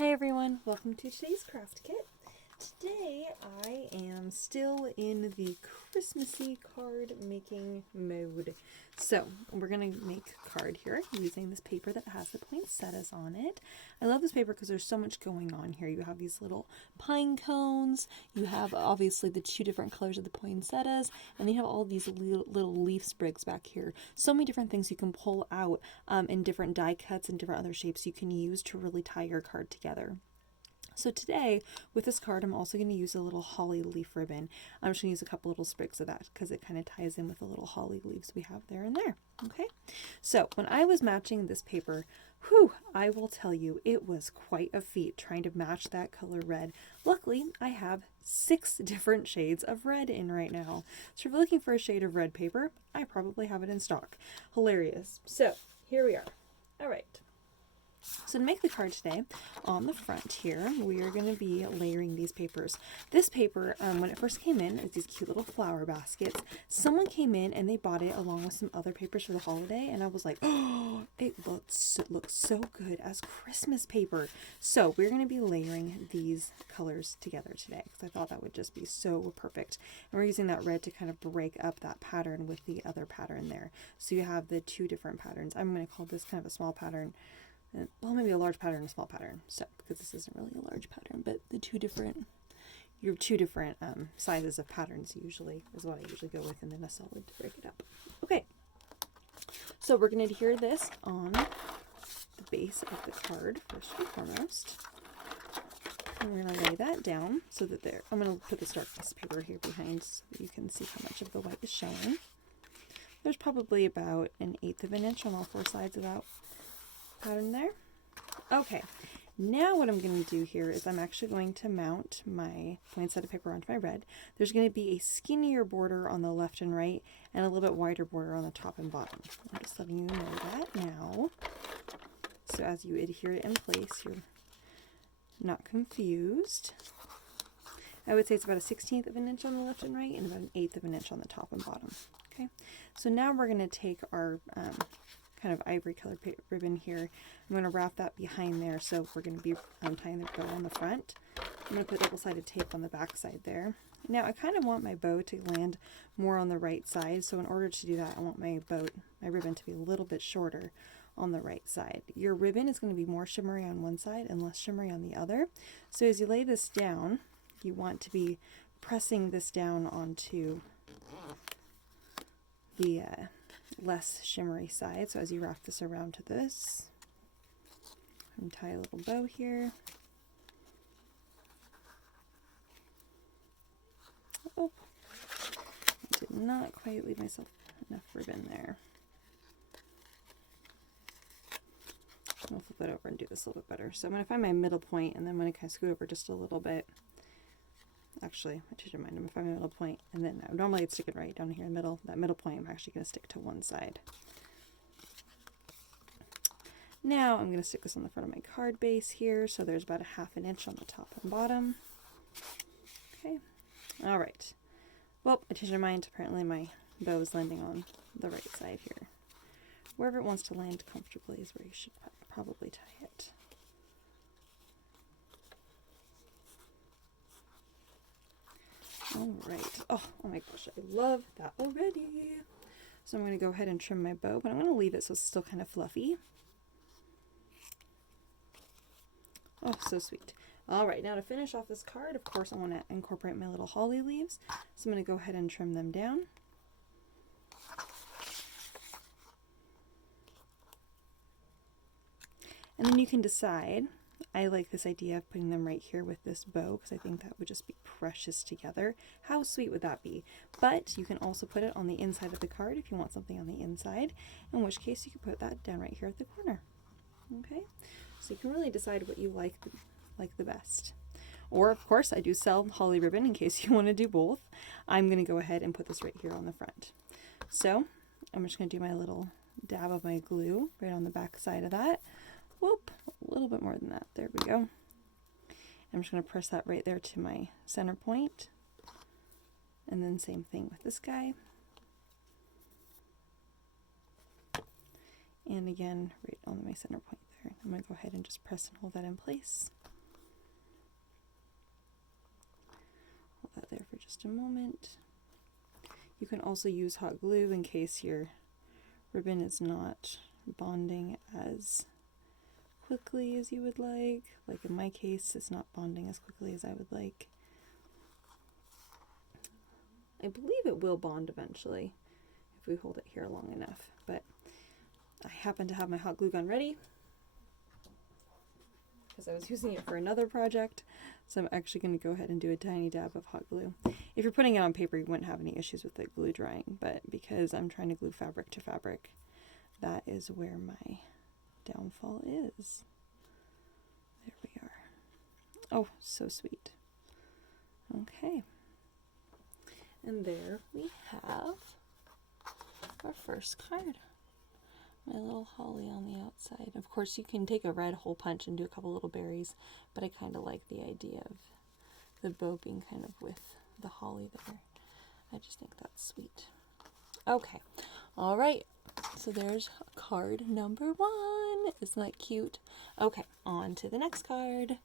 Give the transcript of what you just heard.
Hi everyone, welcome to today's craft kit. Today I am still in the Christmassy card making mode. So we're going to make a card here using this paper that has the poinsettias on it. I love this paper because there's so much going on here. You have these little pine cones, you have obviously the two different colors of the poinsettias, and you have all these little leaf sprigs back here. So many different things you can pull out in different die cuts and different other shapes you can use to really tie your card together. So today, with this card, I'm also going to use a little holly leaf ribbon. I'm just going to use a couple little sprigs of that because it kind of ties in with the little holly leaves we have there and there. Okay, so when I was matching this paper, I will tell you, it was quite a feat trying to match that color red. Luckily, I have 6 different shades of red in right now. So if you're looking for a shade of red paper, I probably have it in stock. Hilarious. So here we are. All right. So to make the card today, on the front here, we are going to be layering these papers. This paper, when it first came in, is these cute little flower baskets. Someone came in and they bought it along with some other papers for the holiday, and I was like, oh, it looks so good as Christmas paper. So we're going to be layering these colors together today because I thought that would just be so perfect. And we're using that red to kind of break up that pattern with the other pattern there. So you have the 2 different patterns. I'm going to call this kind of a small pattern. Well, maybe a large pattern and a small pattern. So, because this isn't really a large pattern, but your two different sizes of patterns usually is what I usually go with, and then a solid to break it up. Okay, so we're going to adhere this on the base of the card first and foremost. And we're going to lay that down so that there. I'm going to put this dark piece of paper here behind so that you can see how much of the white is showing. There's probably about 1/8 of an inch on all 4 sides of that pattern there. Okay, now what I'm going to do here is I'm actually going to mount my poinsettia paper onto my red. There's going to be a skinnier border on the left and right and a little bit wider border on the top and bottom. I'm just letting you know that now. So as you adhere it in place, you're not confused. I would say it's about a 1/16 of an inch on the left and right and about 1/8 of an inch on the top and bottom. Okay, so now we're going to take our kind of ivory colored ribbon here. I'm going to wrap that behind there, so we're going to be tying the bow on the front. I'm going to put double-sided tape on the back side there. Now I kind of want my bow to land more on the right side, so in order to do that I want my ribbon to be a little bit shorter on the right side. Your ribbon is going to be more shimmery on one side and less shimmery on the other. So as you lay this down, you want to be pressing this down onto the less shimmery side. So as you wrap this around to this, and tie a little bow here. Oh, I did not quite leave myself enough ribbon there. I'll flip it over and do this a little bit better. So I'm going to find my middle point, and then I'm going to kind of scoot over just a little bit. Actually, I changed my mind. I'm going to find my middle point, and then normally I'd stick it right down here in the middle. That middle point I'm actually going to stick to one side. Now I'm going to stick this on the front of my card base here, so there's about 1/2 inch on the top and bottom. Okay, all right. Well, I changed my mind. Apparently my bow is landing on the right side here. Wherever it wants to land comfortably is where you should probably tie it. All right. Oh my gosh, I love that already. So I'm going to go ahead and trim my bow, but I'm going to leave it so it's still kind of fluffy. Oh, so sweet. All right, now to finish off this card, of course, I want to incorporate my little holly leaves. So I'm going to go ahead and trim them down. And then you can decide. I like this idea of putting them right here with this bow because I think that would just be precious together. How sweet would that be? But you can also put it on the inside of the card if you want something on the inside, in which case you can put that down right here at the corner. Okay, so you can really decide what you like the best. Or of course I do sell holly ribbon in case you want to do both. I'm going to go ahead and put this right here on the front. So I'm just going to do my little dab of my glue right on the back side of that. Whoop, a little bit more than that. There we go. I'm just going to press that right there to my center point. And then same thing with this guy. And again, right on my center point there. I'm going to go ahead and just press and hold that in place. there for just a moment. You can also use hot glue in case your ribbon is not bonding as quickly as you would like. Like in my case, it's not bonding as quickly as I would like. I believe it will bond eventually if we hold it here long enough, but I happen to have my hot glue gun ready because I was using it for another project, so I'm actually going to go ahead and do a tiny dab of hot glue. If you're putting it on paper, you wouldn't have any issues with the glue drying, but because I'm trying to glue fabric to fabric, that is where my downfall is. There we are. Oh, so sweet. Okay. And there we have our first card. My little holly on the outside. Of course, you can take a red hole punch and do a couple little berries, but I kind of like the idea of the bow being kind of with the holly there. I just think that's sweet. Okay. All right. So there's card number 1. Isn't that cute? Okay, on to the next card.